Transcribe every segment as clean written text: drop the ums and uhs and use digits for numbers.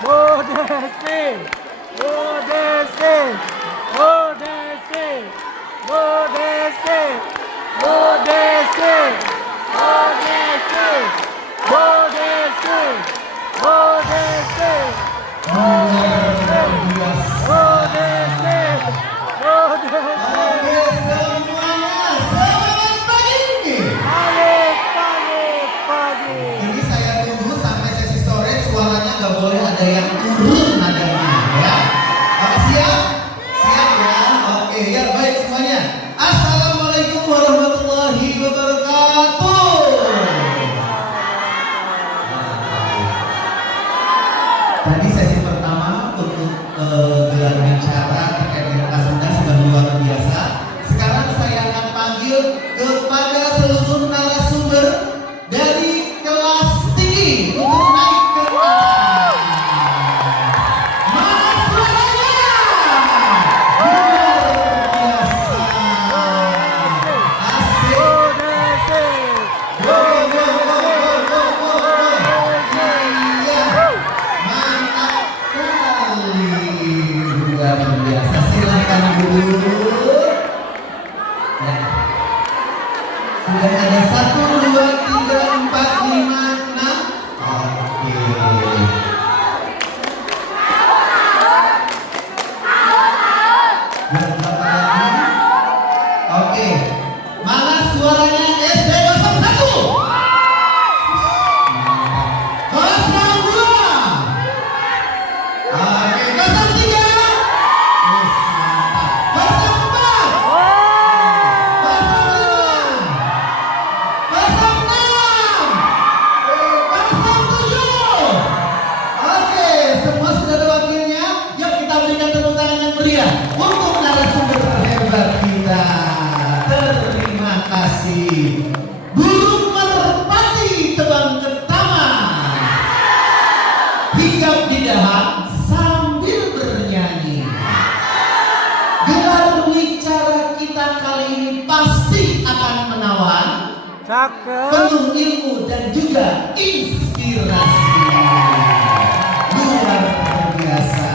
Bodesi, Bodesi, Bodesi, Bodesi, Bodesi, Bodesi, Bodesi, Bodesi, Oke semuanya, selamat pagi. Ini saya tunggu sampai sesi sore, suaranya nggak boleh ada yang turun nadanya ya. Oke, siap? Siap ya? Oke ya, baik semuanya. Assalamualaikum warahmatullahi wabarakatuh. Tadi sesi pertama untuk gelar bicara terkait dengan Kasunda sudah luar biasa. Sekarang saya akan panggil kepada seluruh narasumber dari kelas tinggi untuk naik ke atas. Mana suaranya? Luar biasa. Asik. Go, go, go, go, go, go. Iya. Mantap kali. Luar biasa. Silakan dulu. Ya. Sudah ada 1, 2, 3, 4, 5, 6. Oke. Yang berapa lagi? Oke. Mana suaranya SD 01? 02. Oke, 03. Yes, mantap. 04. 05. 06. 07. Oke, semua sudah ada wakilnya. Yuk kita berikan tepuk tangan yang meriah untuk narasumber terhebat kita. Terima kasih. Burung merpati terbang ke taman, hinggap di dahan sambil bernyanyi. Gelar bicara kita kali ini pasti akan menawan, Cakep. penuh ilmu dan juga inspirasi. Luar biasa.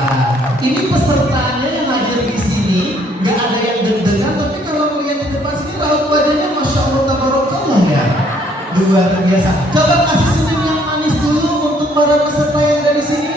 Ini pesertanya yang hadir di sini nggak ada yang deg-degan, tapi kalau melihat di depan sini raut wajahnya masya Allah tabarakallah ya. Luar biasa. Coba kasih senyum yang manis dulu untuk para peserta yang ada di sini.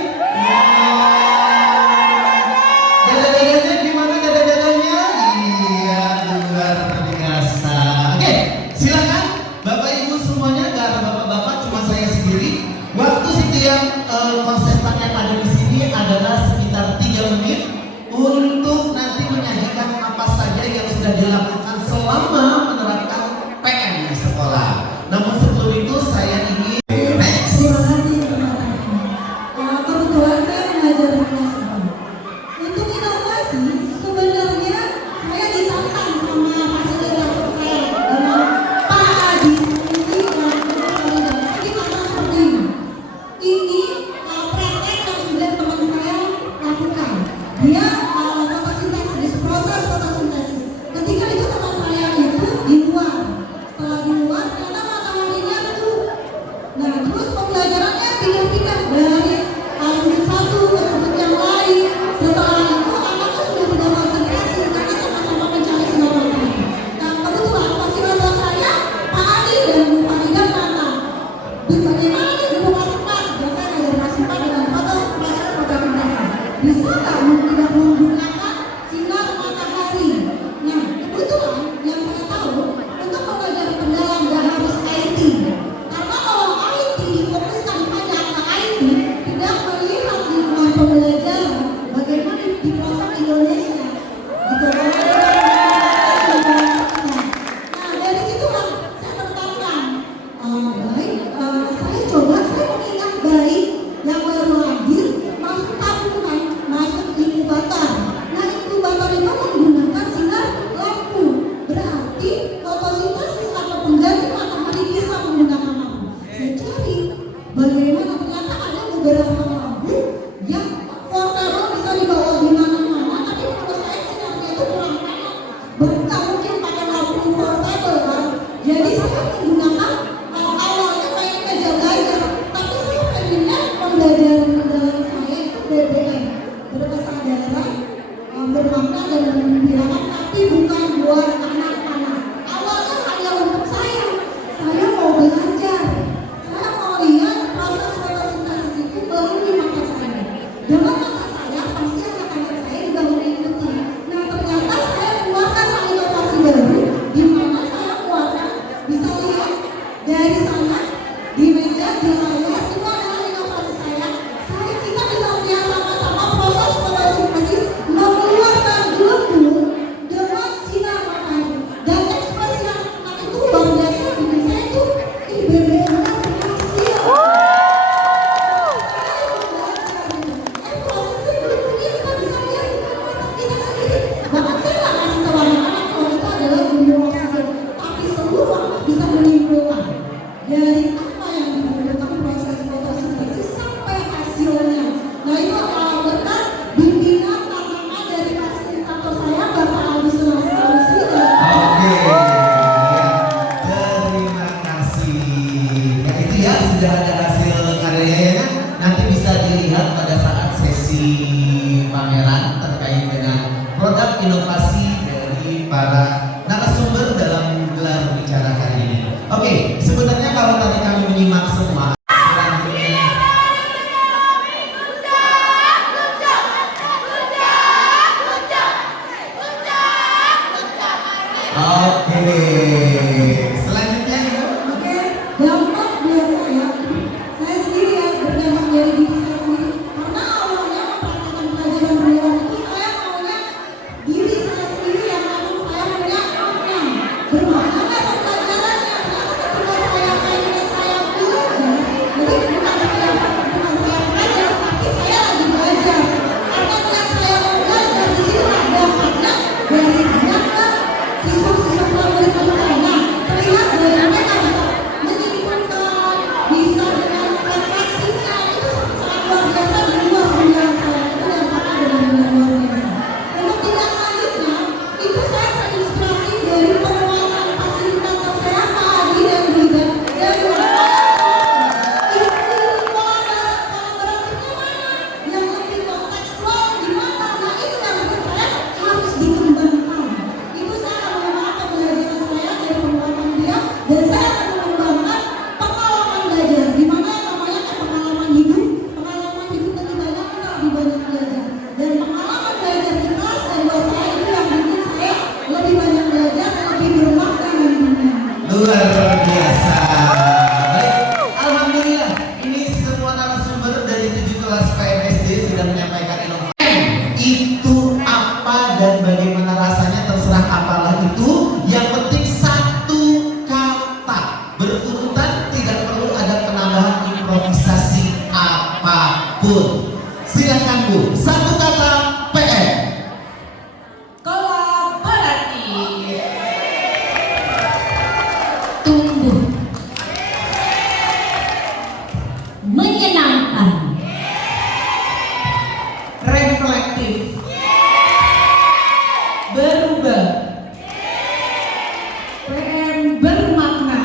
Dada-dadanya gimana dada-dadanya? Iya, luar biasa. Oke, silakan Bapak Ibu semuanya, gak ada bapak-bapak, cuma saya sendiri. Waktu setiap kontestan yang ada di sini adalah sekitar 3 menit untuk nanti menyajikan apa saja yang sudah dilakukan selama menerapkan PN di sekolah. Namun sebelum itu saya ingin next. Terima kasih teman-teman. Kebetulan saya mengajar di kelas 6. Untuk inovasi sebenarnya saya ditantang sama fasilitator saya dengan Pak Adi Sanusi dan Saya ditantang seperti ini. Ini praktek yang sudah teman saya lakukan. Dia fotosintesis, proses fotosintesis. Ketika itu teman saya itu di luar. Setelah di luar ternyata mataharinya redup. Nah, terus pembelajarannya pindah-pindah dari sudut satu ke sudut yang lain. Setelah itu anaknya sudah tidak konsentrasi karena sama-sama mencari sinar matahari. Nah, kebetulan fasilitator saya Pak Adi dan Bu Farida datang. Bagaimana nih Bu Masifat? Biasanya ada Masifat dengan proses fotosintesis. Bisa nggak tidak menggunakan sinar matahari? Nah, kebetulan yang saya tahu untuk pembelajaran pendalam nggak harus IT. Karena kalau IT difokuskan hanya ke IT, tidak melihat lingkungan pembelajaran bagaimana di pelosok Indonesia. Gitu. Nah, dari situlah saya tertantang. Baik, saya mengingat bayi yang baru lahir masuk tabungan, masuk inkubator. yang menggembirakan, tapi bukan buat anak-anak. Awalnya hanya untuk saya. Saya mau belajar. Saya mau lihat proses fotosintesis itu melalui mata saya. Dengan mata saya, pasti anak-anak saya juga mengikuti. Nah, ternyata saya keluarkan inovasi baru, di mana saya keluarkan, bisa lihat dari sana, di meja, di layar, itu adalah inovasi saya. Kita bisa melihat sama-sama proses fotosintesis mengeluarkan gelembung dengan sinar matahari. Dan ekspresi anak-anak itu luar biasa, bikin saya tuh BBM-nya berhasil. Prosesnya gelembungnya kita bisa lihat dengan mata kita sendiri. Bahkan saya nggak kasih tahu anak-anak kalau itu adalah gelembung oksigen, tapi seluruh anak bisa menyimpulkan dari apa yang dibutuhkan proses fotosintesis sampai hasilnya. Nah, itu berkat bimbingan tantangan dari fasilitator saya, Bapak Aldi Sunarsi. Oke, ya, terima kasih. Ya itu ya, sudah ada hasil karyanya ya. Nanti bisa dilihat pada saat sesi pameran terkait dengan produk inovasi dari para narasumber dalam gelar bicara kali ini. Oke, sebenarnya kalau tadi kami menyimak semua, selanjutnya oke, selanjutnya Ibu. Oke, dampak buat saya sendiri ya, berdampak dari diri saya sendiri. Karena awalnya mempraktikkan pelajaran relawan itu saya maunya diri saya sendiri yang ngomong, saya maunya aman. Bermakna nggak pembelajarannya? Karena ketika saya kayaknya saya belajar, jadi bukan saya belajar, tapi saya lagi belajar. Karena niat saya mau belajar, di situ dampaknya dari banyaknya siswa-siswa favorit saya. Nah, terlihat dari mereka bisa menyimpulkan, bisa dengan refleksinya, itu sangat luar biasa di luar dugaan saya. Itu dampaknya benar-benar luar biasa. Untuk tindak lanjutnya, itu saya terinspirasi dari penguatan fasilitator saya, Pak Adi dan Bu Ida. Dan ilmu kolaboratifnya mana? Yang lebih kontekstual di mana? Nah, itu yang menurut saya harus dikembangkan. Itu saya akan mengembangkan pembelajaran saya dari penguatan dia, dan saya akan mengembangkan pengalaman belajar, di mana yang namanya kayak pengalaman hidup lebih banyak, kita lebih banyak belajar. Dan pengalaman belajar di kelas dan buat saya itu yang bikin saya lebih banyak belajar, lebih bermakna nantinya. Luar biasa. Baik, alhamdulillah ini semua narasumber dari 7 kelas PMSD sudah menyampaikan inovasi. Itu apa dan bagaimana rasanya terserah, apalah itu. Yang penting satu kata berurutan, tidak perlu ada penambahan improvisasi apapun. Silakan Bu, satu kata PM. Kolaboratif, tumbuh, menyenangkan, reflektif, berubah, PM bermakna,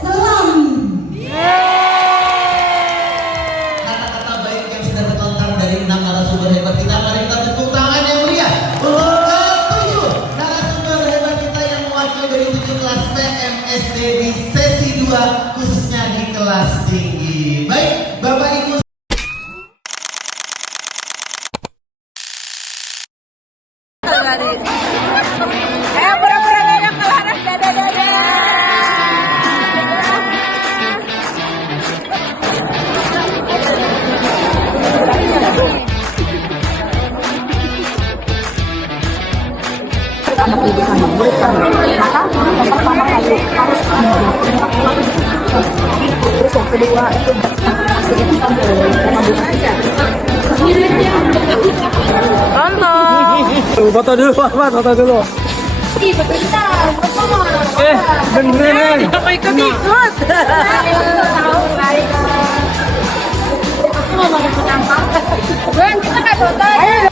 selami. Kata-kata baik yang sudah terlontar dari 6 narasumber hebat kita. Mari kita tepuk tangan yang meriah untuk ke-7 narasumber hebat kita yang mewakili dari 7 kelas PMSD di sesi 2, khususnya di kelas tinggi. Baik, Bapak Ibu. Ayo pura-pura banyak kelaras, dadah-dadah. anak ibu sama murid sama maka yang pertama kali harus terus yang kedua itu kita mengambil aja Foto dulu, Pak, foto dulu. ih bentar Beneran. Apa ikut-ikut? tahu baik aku mau makan penampak Ben, kita nggak foto aja.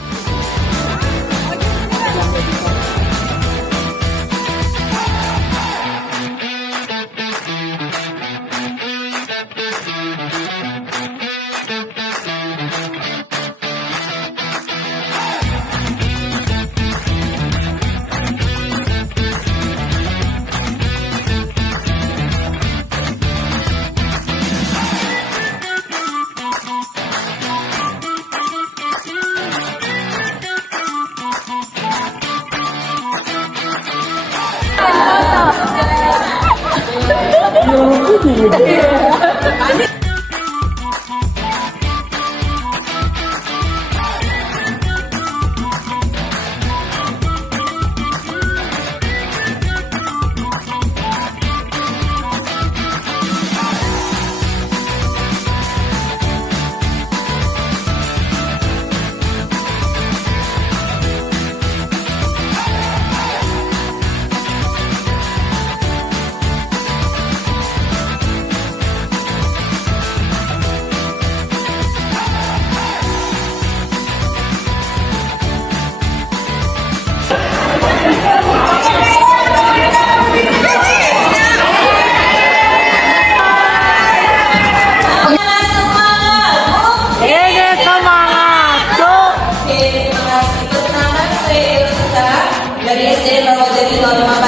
Ini semangat, Cuk. Oke, terima kasih. Perkenalkan saya Elsa dari SD Rawajati 05